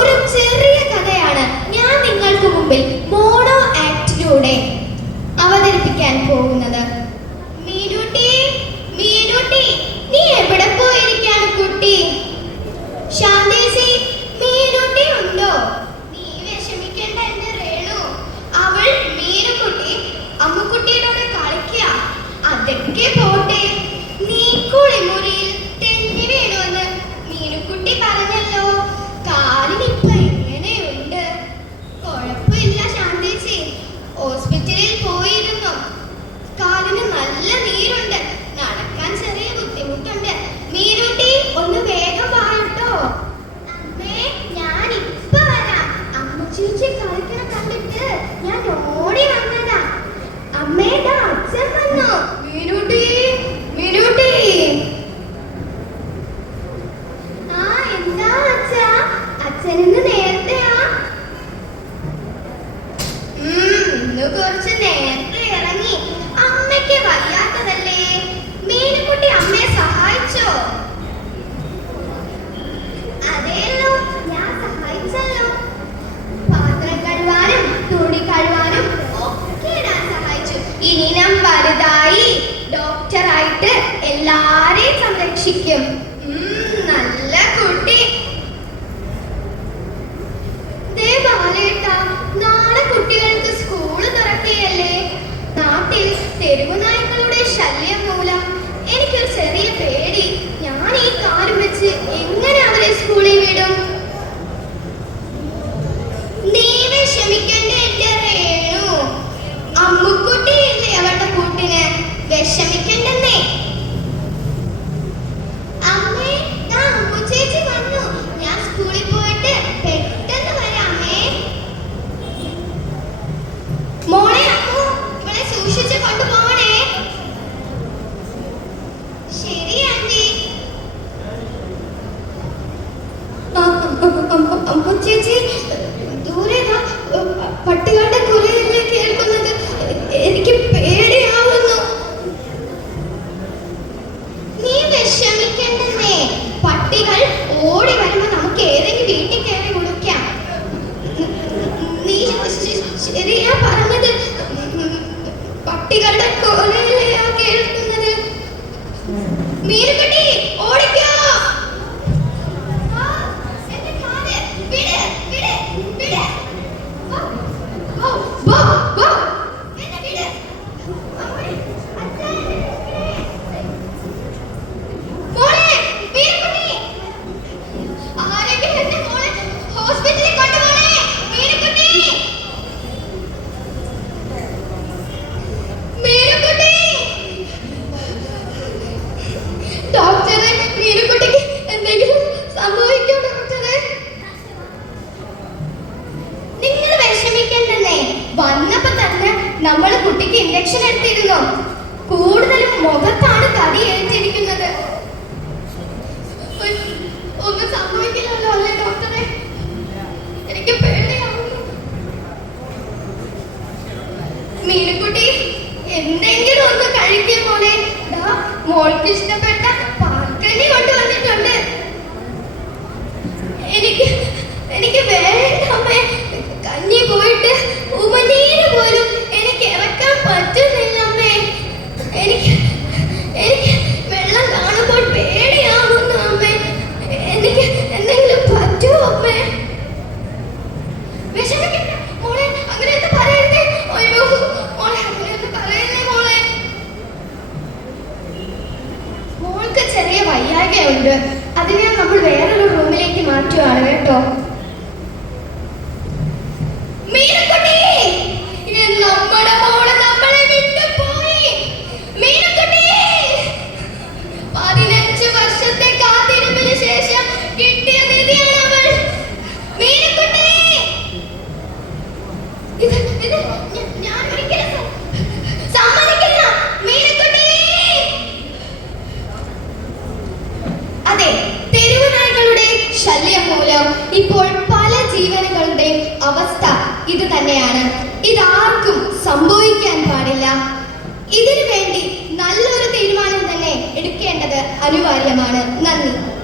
ഒരു ചെറിയ കുഞ്ഞു കുറച്ച് നേരത്തെ ഇറങ്ങി. അമ്മയ്ക്ക് വയ്യാത്തതല്ലേ? മീനുകുട്ടി അമ്മയെ സഹായിച്ചോ? അതേല്ലോ ഞാൻ സഹായിച്ചല്ലോ പാത്രം കഴുവാനും തുണി കഴുവാനും ഒക്കെ ഞാൻ സഹായിച്ചു. ഇനി ഞാൻ വലുതായി ഡോക്ടറായിട്ട് എല്ലാരെയും സംരക്ഷിക്കും. നമ്മൾ കുട്ടിക്ക് ഇഞ്ചക്ഷൻ എടുത്തിരുന്നു? കൂടുതലും മുഖത്താണ് കടി ഏറ്റിരിക്കുന്നത്. ഒന്നും സംഭവിക്കില്ലല്ലോ അല്ലേ ഡോക്ടറെ എനിക്ക് പേടിയാവുന്നു. മീനുക്കുട്ടി എന്തെങ്കിലും ഒന്ന് കഴിക്കും മോളെ. മോൾക്ക് ഇഷ്ടപ്പെട്ട പാർക്കണി കൊണ്ടുവന്നിട്ടുണ്ട്. എനിക്ക് എനിക്ക് വേണ്ട അമ്മേ. കഞ്ഞി പോയിട്ട് ഉമനീര് പോലും പറ്റുന്നില്ല അമ്മേ. എനിക്ക് എനിക്ക് വെള്ളം കാണുമ്പോൾ പേടിയാവുന്നു അമ്മേ. എനിക്ക് എന്തെങ്കിലും പറ്റുമോ അമ്മേ? വിഷമിക്കണ്ട മോളെ അങ്ങനെയൊന്നും പറയരുതേ. അയ്യോ മോളെ അങ്ങനെയൊന്നും പറയല്ലേ മോളെ. മോൾക്ക് ചെറിയ വയ്യായ്കയുണ്ട്. അതിനെ നമ്മൾ വേറൊരു റൂമിലേക്ക് മാറ്റുവാണ് കേട്ടോ. ശല്യം മൂലം ഇപ്പോൾ പല ജീവനുകളുടെ അവസ്ഥ ഇത് തന്നെയാണ്. ഇതാർക്കും സംഭവിക്കാൻ പാടില്ല. ഇതിനു വേണ്ടി നല്ലൊരു തീരുമാനം തന്നെ എടുക്കേണ്ടത് അനിവാര്യമാണ്. നന്ദി.